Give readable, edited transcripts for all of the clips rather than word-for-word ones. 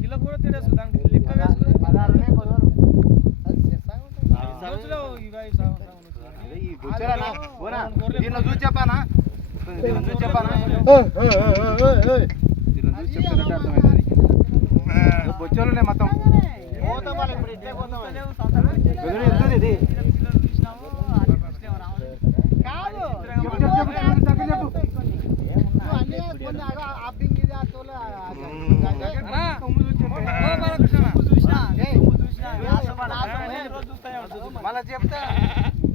kilo కూడా తినేసు దానికి లెక్క చూసి చెప్పానా బొచ్చోళ్ళనే మొత్తం మళ్ళా చెప్తే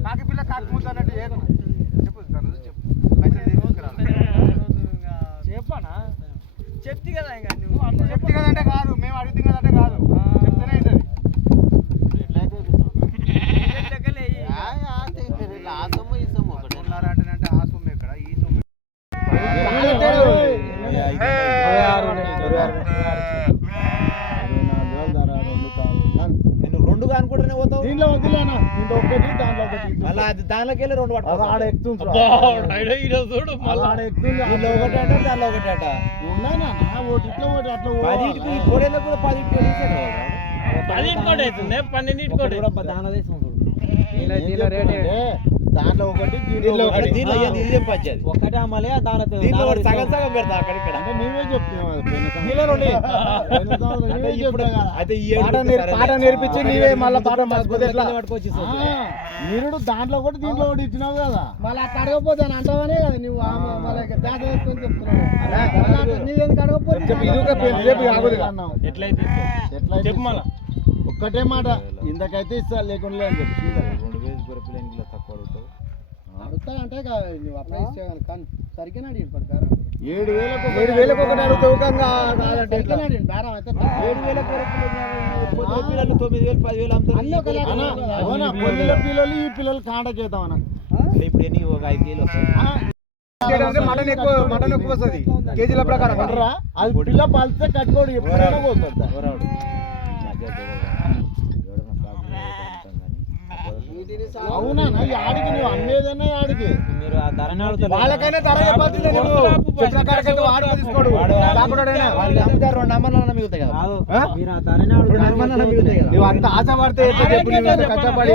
కాకి పిల్ల కాకి మూత అన్నట్టు చెప్పానా చెప్తి కదా ఇంకా నువ్వు చెప్తి కదంటే కాదు మేము అడుగుతాం కదంటే కాదు చెప్తేనే అవుతుంది ఆ సొమ్ము ఈ సొమ్ము అంటే ఆ సొమ్ము ఎక్కడ ఈ సొమ్ము రెండు అనుకుంటూనే పోతావు దీంట్లో వదిలేనా దీంట్లో ఒకటి దాంట్లో ఒకటి మళ్ళీ అది దానిలోకి వెళ్ళి రెండు పట్టు ఆడ ఎక్కుతుంది ఆడ ఎక్కుతుంది దీంట్లో ఒకటి అట దానిలో ఒకటి అట ఉన్నాయినా ఒకటి ఇట్లా ఒకటి అట్లా 10 కోడేళ్ళ కూడా 10 కోడి అవుతుంది 12 కోడి దానిలో దీనిలో రేట్ దాంట్లో ఒకటి దీనిలో ఒకటి దీనిలో ఇది చెప్పొచ్చేది ఒకటి అమ్మాలి దానిలో సగం సగం పెడతా అక్కడ ఇక్కడ అంటే మేమే చెప్తున్నాం అయితే పాట నేర్పించి నీవే మళ్ళీ పాట మర్చిపోతే ఎట్లా పట్టుకొచ్చి మీరు దాంట్లో ఒకటి దీంట్లో ఒకటి ఇచ్చినావు కదా మళ్ళీ అట్లా అడగపోతే అని అంటావనే కదా నువ్వు మళ్ళీ దాంట్లో వేసుకొని చెప్తున్నావు నీవు ఎందుకు అడగపోతే ఎట్లయితే చెప్పు మళ్ళీ ఒక్కటే మాట ఇంతకైతే ఇస్తా లేకుండా అని చెప్పి 2000 గొర్రెపిల్ల తక్కువ అడుగుతావు అడుగుతా అంటే నువ్వు అప్లై ఇచ్చేవాళ్ళు కానీ సరిగ్గా అడిగి పడతారు 7,000 ఒకటి అడుగుతావు కాదంటే 7,000 9,000 10,000 అమ్ముతారు పిల్లలు ఈ పిల్లలు కాంటాక్ట్ చేద్దామన్నా ఇప్పుడు ఎన్ని ఒక 5 కేజీలు వస్తాయి మటన్ ఎక్కువ వస్తుంది కేజీల ప్రకారం అది పిల్ల పలితే కట్టుకోడు ఎప్పుడైనా పోతుంది అవునా ఆడికి నువ్వు అమ్మేదన్నా ఆడికి వాళ్ళకైనా ధర చెప్పాల్సిందే తీసుకోడు నువ్వు అంత ఆశ పడితే కష్టపడి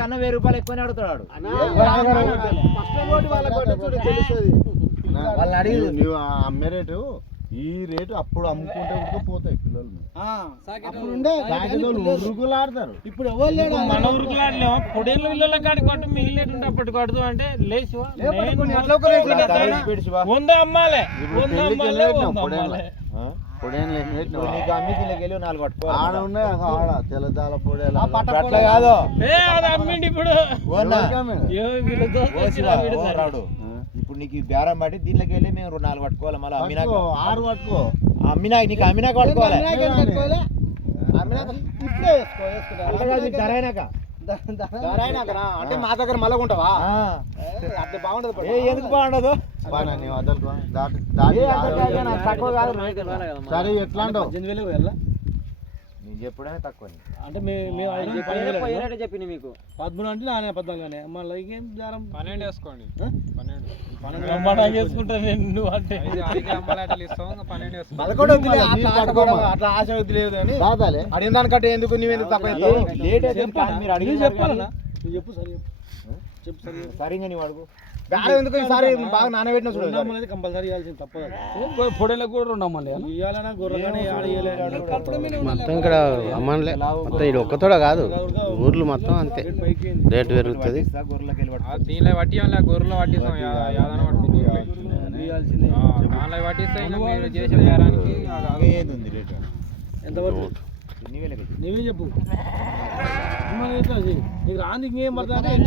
కన్నా 1000 రూపాయలు ఎక్కువనే అడుగుతాడు వాళ్ళు అడిగి నువ్వు అమ్మే రేటు ఈ రేటు అప్పుడు అమ్ముకుంటే ఉడికిపోతాయి పిల్లలు ఉరుకులాడతారు ఇప్పుడు ఎవరు లేడు మన ఉరుకులాడలేము పొడేళ్ళు పిల్లల కాడికి కొట్టు మిగిలినట్టు అప్పటి కొడుతూ అంటే లేచి 100 అమ్మాలే ఆడ ఉన్నాయి ఆడ తెల్లదాల పొడేలు అట్లా కాదు అమ్మిండి ఇప్పుడు ఇప్పుడు నీకు బేరం బట్టి దీనిలోకి వెళ్ళి మేము 4 పట్టుకోవాలి మళ్ళీ అమ్మినాక 6 పట్టుకో అమ్మినా నీకు అమ్మినాక పట్టుకోవాలి అంటే మా దగ్గర మళ్ళీ ఉంటావా అది బాగుండదు ఎందుకు బాగుండదు సరే ఎట్లా అంటావు నేను చెప్పడమే తక్కువ అంటే మేము చెప్పిన మీకు 13 అంటే నానే 14 గానే మళ్ళీ ఏం దారం 12 వేసుకోండి 12 వేసుకుంటా నేను అంటే అట్లా ఆశ వదిలేదు అని అడిగిన దానికంటే ఎందుకు నువ్వెందుకు తక్కువ మీరు అడిగి చెప్పాలన్నా చెప్పు సరే చెప్పు సరే సరిగా నీవు అడుగు ఎందుకు ఈసారి బాగా నానబెట్టిన చూడండి కంపల్సరీ ఇవ్వాల్సింది తప్పదు పొడేలకు కూడా 2 అమ్మాలి ఇవ్వాలన్నా గొర్రెగానే మొత్తం ఇక్కడ అమ్మలే మొత్తం ఇది ఒక్కతోడ కాదు ఊర్లు మొత్తం అంతే రేటు పెరుగుతుంది దీనిలో పట్టియాలి గొర్రెలో పట్టిస్తాం యాదన పట్టుకుంటుంది దానిలో పట్టిస్తే ఇంకా మీరు చేసే బేరానికి ఉంది రేటు ఎంతవరకు నీవే చెప్పు నీకు రాంది ఇంకేం పడుతుంది